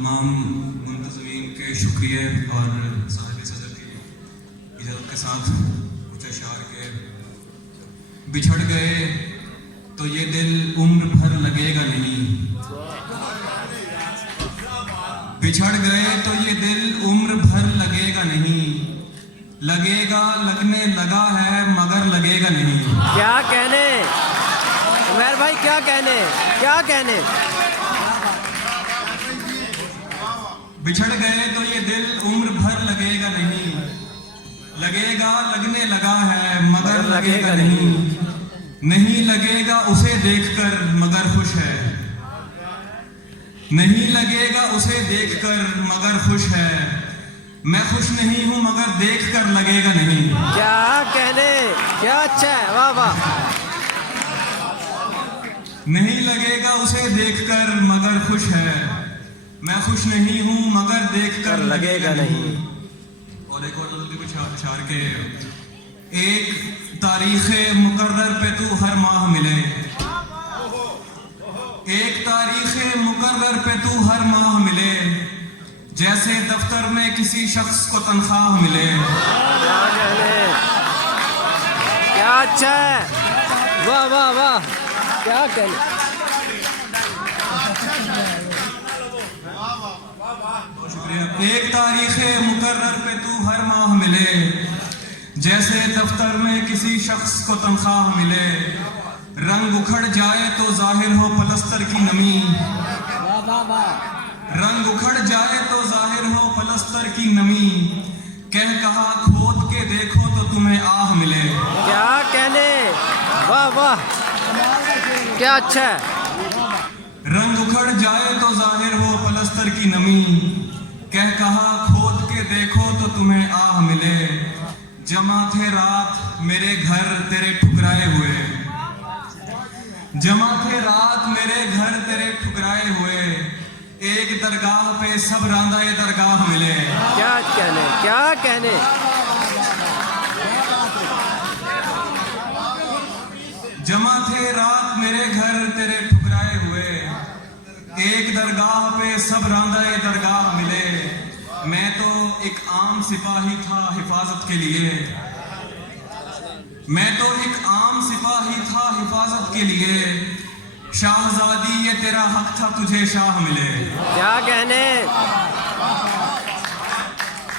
तमाम मुंतज़मीन के शुक्रिया और साहिब सदर की इजाज़त के साथ कुछ अशार के। बिछड़ गए तो ये दिल उम्र भर लगेगा नहीं, बिछड़ गए तो ये दिल उम्र भर लगेगा नहीं, लगेगा लगने लगा है मगर लगेगा नहीं। क्या कहने उमर भाई, क्या कहने, क्या कहने। बिछड़ गए तो ये दिल उम्र भर लगेगा नहीं, लगेगा लगने लगा है मगर लगेगा नहीं, नहीं लगेगा उसे देखकर मगर खुश है, नहीं लगेगा उसे देखकर मगर खुश है, मैं खुश नहीं हूं मगर देखकर लगेगा नहीं। क्या कहने, क्या अच्छा है, वाह वाह। नहीं लगेगा उसे देखकर मगर खुश है, मैं खुश नहीं हूं मगर देखकर लगेगा नहीं। और एक और कुछ अशार के। एक तारीखे मुकर्रर पे तू हर माह मिले, एक तारीखे मुकर्रर पे तू हर माह मिले, जैसे दफ्तर में किसी शख्स को तनख्वाह मिले। क्या कहने, क्या अच्छा है, वाह वाह वाह। क्या कहने। एक तारीखे मुकर्रर पे तू हर माह मिले, जैसे दफ्तर में किसी शख्स को तनख्वाह मिले, रंग उखड़ जाए तो जाहिर हो पलस्तर की नमी, रंग उखड़ जाए तो जाहिर हो पलस्तर की नमी, कह कहा खोद के देखो तो तुम्हें आह मिले। क्या कहने, वाह वाह, क्या अच्छा है। रंग उखड़ जाए तो जाहिर हो पलस्तर की नमी, कह कहा खोद के देखो तो तुम्हें आह मिले, जमा थे रात मेरे घर तेरे ठुकराए हुए, जमा थे रात मेरे घर तेरे ठुकराए हुए, एक दरगाह पे सब रांदा ये दरगाह मिले। क्या कहने, क्या कहने। जमा थे रात मेरे घर तेरे ठुकराए हुए, एक दरगाह पे सब रांदा ये दरगाह मिले, मैं तो एक आम सिपाही था हिफाजत के लिए, मैं तो एक आम सिपाही था हिफाजत के लिए, शाहजादी ये तेरा हक था तुझे शाह मिले। क्या कहने।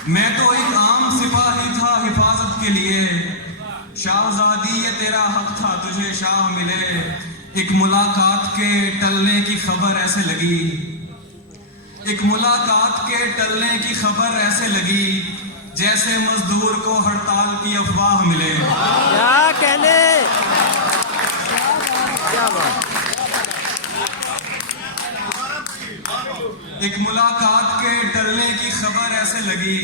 मैं तो एक आम सिपाही था हिफाजत के लिए, शाहजादी ये तेरा हक था तुझे शाह मिले, एक मुलाकात के टलने की खबर ऐसे लगी, एक मुलाकात के टलने की खबर ऐसे लगी, जैसे मजदूर को हड़ताल की अफवाह मिले। क्या कहने, क्या बात। एक मुलाकात के टलने की खबर ऐसे लगी,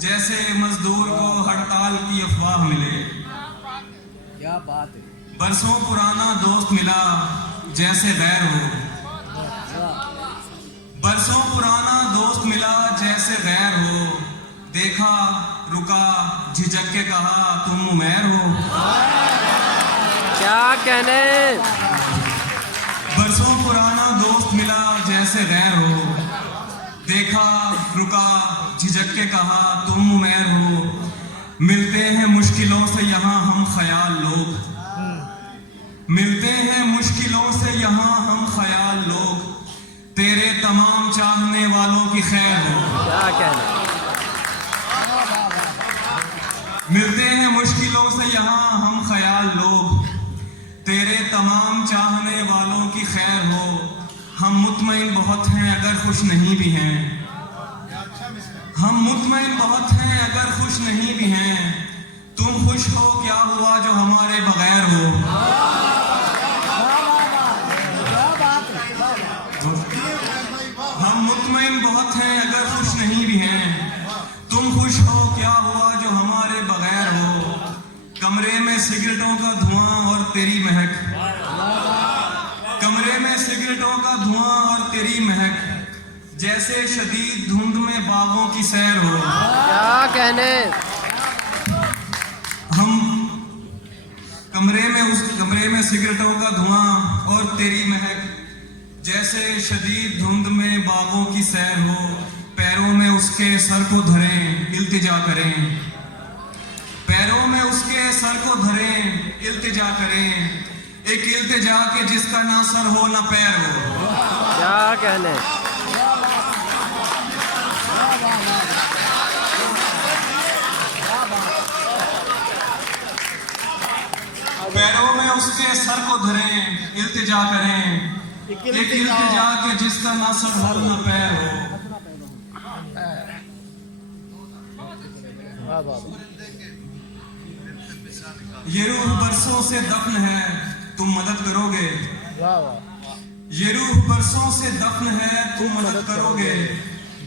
जैसे मजदूर को हड़ताल की अफवाह मिले। क्या बात है। बरसों पुराना दोस्त मिला जैसे गैर हो, बरसों पुराना दोस्त मिला जैसे गैर हो, देखा रुका झिझक के कहा तुम उमैर हो। क्या कहने। बरसों पुराना दोस्त मिला जैसे गैर हो, देखा रुका झिझक के कहा तुम उमैर हो, मिलते हैं मुश्किलों से यहाँ हम ख्याल लोग, मिलते हैं मुश्किलों से यहाँ हम ख्याल लोग, तेरे तमाम चाहने वालों की खैर हो। क्या कहने। मिलते हैं मुश्किलों से यहाँ हम ख्याल लोग, तेरे तमाम चाहने वालों की खैर हो, हम मुतमईन बहुत हैं अगर खुश नहीं भी हैं, हम मुतमईन बहुत हैं अगर खुश नहीं भी हैं, तुम खुश हो क्या हुआ जो हमारे बगैर हो। हम मुतमईन बहुत हैं अगर खुश नहीं भी हैं, तुम खुश हो क्या हुआ जो हमारे बगैर हो, कमरे में सिगरेटों का धुआं और तेरी महक, कमरे में सिगरेटों का धुआं और तेरी महक, जैसे शदीद धुंध में बागों की सैर हो। क्या कहने। हम कमरे में सिगरेटों का धुआं और तेरी महक, जैसे शदीद धुंध में बागों की सैर हो, पैरों में उसके सर को धरें इल्तिजा करें, पैरों में उसके सर को धरें इल्तिजा करें, एक इल्तिजा के जिसका ना सर हो ना पैर हो। क्या कहने। पैरों में उसके सर को धरें इल्तिजा करें, एक इल्तिजा के जिसका ना सर हो ना पैर हो। ये रूह बरसों से दफन है, तुम मदद करोगे। ये रूह बरसों से दफन है, तुम मदद करोगे।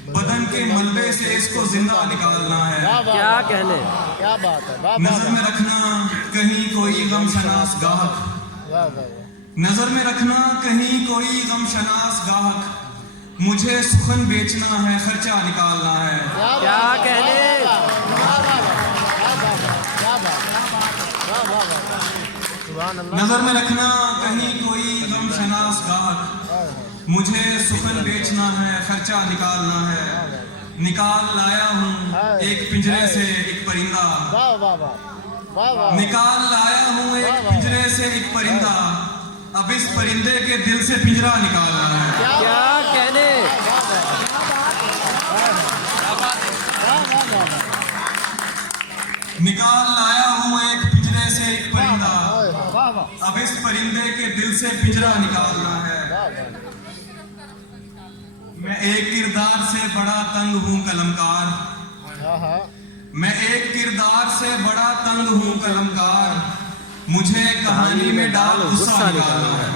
बदन के मलबे से इसको जिंदा निकालना है। क्या कहने। क्या बात है। नजर में रखना कहीं कोई गम शनास गाहक, नजर में रखना कहीं कोई गम शनास गाहक, मुझे सुखन बेचना है, खर्चा निकालना है। क्या कहने। नजर में रखना कहीं कोई गम शनास गाहक, मुझे सुखन बेचना है, खर्चा निकालना है। निकाल लाया हूँ एक पिंजरे से एक परिंदा, निकाल लाया हूँ एक पिंजरे से एक परिंदा, अब इस परिंदे के दिल से पिंजरा निकालना है। क्या कहने। निकाल लाया हूँ एक पिंजरे से एक परिंदा, अब इस परिंदे के दिल से पिंजरा निकालना है। मैं एक किरदार से बड़ा तंग हूँ कलमकार, मैं एक किरदार से बड़ा तंग हूँ कलमकार, मुझे कहानी में डाल गुस्सा निकालना है।